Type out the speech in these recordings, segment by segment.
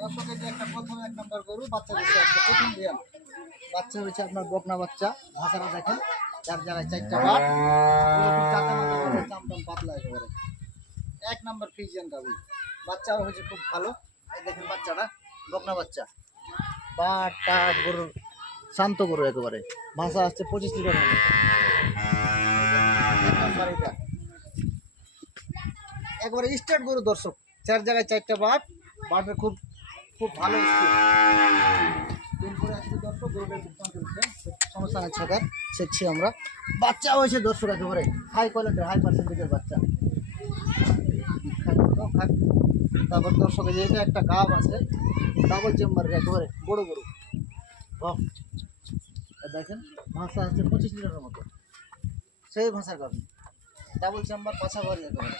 দর্শকের যে একটা প্রথমে 1 নম্বর গরু বাচ্চা দিচ্ছে আজকে প্রথম বিয়ান। বাচ্চা হয়েছে আপনার বকনা বাচ্চা, ভাষাটা দেখেন 4 জায়গায় 4টা বাট, চামটাম পাতলা একেবারে 1 নম্বর ফ্রিজিয়ান গাভী। বাচ্চাও হয়েছে খুব ভালো। এই দেখেন বাচ্চাটা বকনা বাচ্চা, বাটটা গরুর শান্ত গরু একেবারে, ভাষা আসছে 25 লিটারের মতো। একবারে স্টার্ট গরু দর্শক, 4 জায়গায় 4টা বাট, বাটের খুব খুব ভালো স্পিড। দিন করে আসলে দর্শক গরুটার সমস্যা নাই, ছাকার শিখছি আমরা। বাচ্চা হয়েছে দর্শক একেবারে হাই কোয়ালিটির, হাই পার্সেন্টেজের বাচ্চা। তারপর দর্শকের যেহেতু একটা গাব আছে ডাবল চেম্বারের একেবারে বড় গরু, দেখেন ভাষা আছে 25 লিটারের মতো, সেই ভাষার গাভী, ডাবল চেম্বার পাছা বাড়ি একেবারে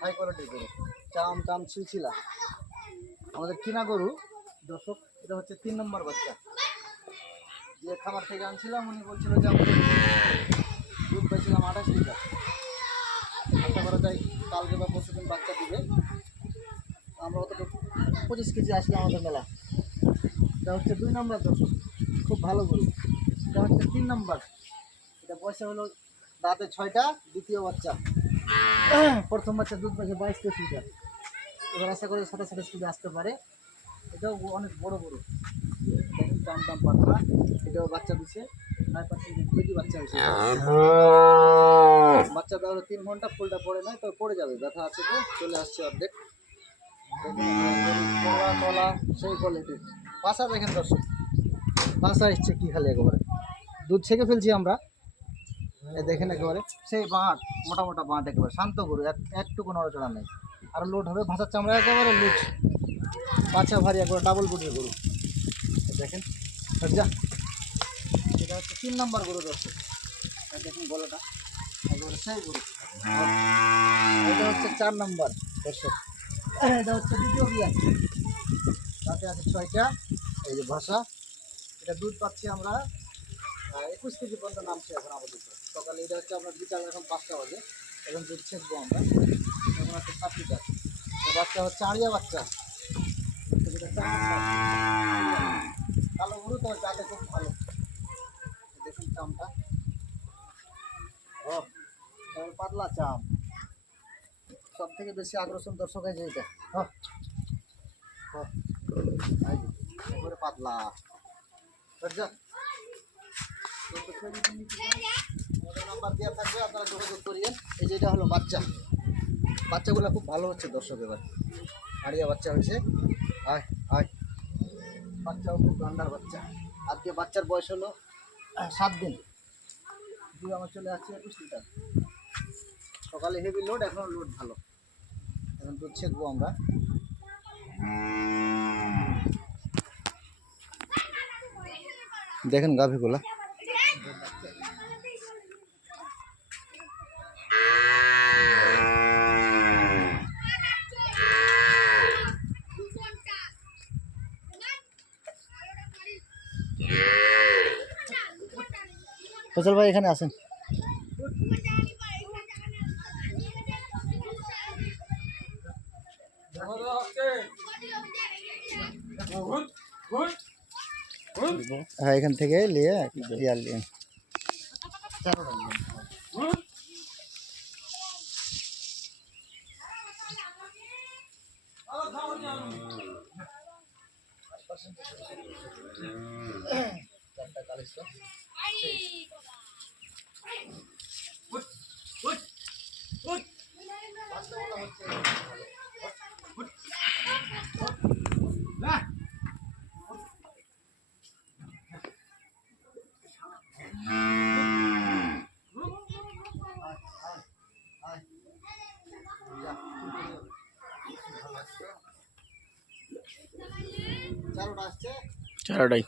হাই কোয়ালিটির গরু, চাম চাম ছিলছিলা। আমাদের কিনা গরু দর্শক, এটা হচ্ছে 3 নম্বর বাচ্চা। যে খামার থেকে আনছিলাম উনি বলছিল যে আমাদের দুধ পাইছিলাম 28 লিটার, আশা করা যায় কালকে বা পরশু দিন বাচ্চা দিবে। আমরা অতটুকু 25 কেজি আসলে আমাদের মেলা। এটা হচ্ছে 2 নম্বর দর্শক, খুব ভালো গরু। এটা হচ্ছে 3 নম্বর, এটা পয়সা হলো দাঁতে 6টা, দ্বিতীয় বাচ্চা। প্রথম বাচ্চা দুধ পাইছে 22-23 লিটার, এবার আশা করি 27-28 কেজি আসতে পারে। এটাও অনেক বড় গরু, দেখেন দাম দাম পাতলা, এটাও বাচ্চা দিচ্ছে 5% কেজি বাচ্চা হয়েছে। বাচ্চা দেওয়ার 3 ঘন্টা, ফুলটা পড়ে নাই তো পড়ে যাবে, ব্যথা আছে তো চলে আসছে অর্ধেক। তলা সেই কোয়ালিটির বাসা দেখেন দর্শক, বাসা এসছে কি খালি একেবারে দুধ ছেঁকে ফেলছি আমরা। দেখেন একেবারে সেই বাঁট, মোটা মোটা বাঁট, একেবারে শান্ত গরু, একটুকু নড়াচড়া নেই। আর লোড হবে ভাষার চামড়া একেবারে লুজ, বাচ্চা ভারী একবার ডাবল বডির গরু। দেখেন যা, এটা হচ্ছে 3 নম্বর গরু দর্শক, দেখুন গলাটা একেবারে সেই গরু। এটা হচ্ছে 4 নম্বর দর্শক, এটা হচ্ছে দ্বিতীয় বিয়ান, তাতে আছে 6টা। এই যে ভাষা, এটা দুধ পাচ্ছি আমরা 21 কেজি পর্যন্ত নামছে এখন আমাদের সকালে। এটা হচ্ছে আপনার বিকাল, এখন 5টা বাজে, এখন দুধ ছেঁকবো আমরা। এখন হচ্ছে 7 লিটার। বাচ্চা হচ্ছে আড়িয়া বাচ্চা, কালো গরু তো যাতে খুব ভালো। দেখুন চামটা পাতলা চাম, সব থেকে বেশি আকর্ষণ দর্শক আছে এটা, একেবারে পাতলা। নাম্বার দেওয়া থাকবে, আপনারা যোগাযোগ করিয়েন। এই যেটা হলো বাচ্চা, বাচ্চাগুলো খুব ভালো হচ্ছে দর্শক, এবার আড়িয়া বাচ্চা হয়েছে। আয় আয়, বাচ্চাও খুব ঠান্ডার বাচ্চা। আজকে বাচ্চার বয়স হলো 7 দিন, দুধ আমার চলে আসছে 21 লিটার। সকালে হেভি লোড, এখনও লোড ভালো, এখন দুধ ছেঁকবো আমরা। দেখেন গাভীগুলা ফজল ভাই এখানে আসেন। হ্যাঁ, এখান থেকে নিয়ে ইয়ার নিয়ে চারোটা আসছে, 4টাই।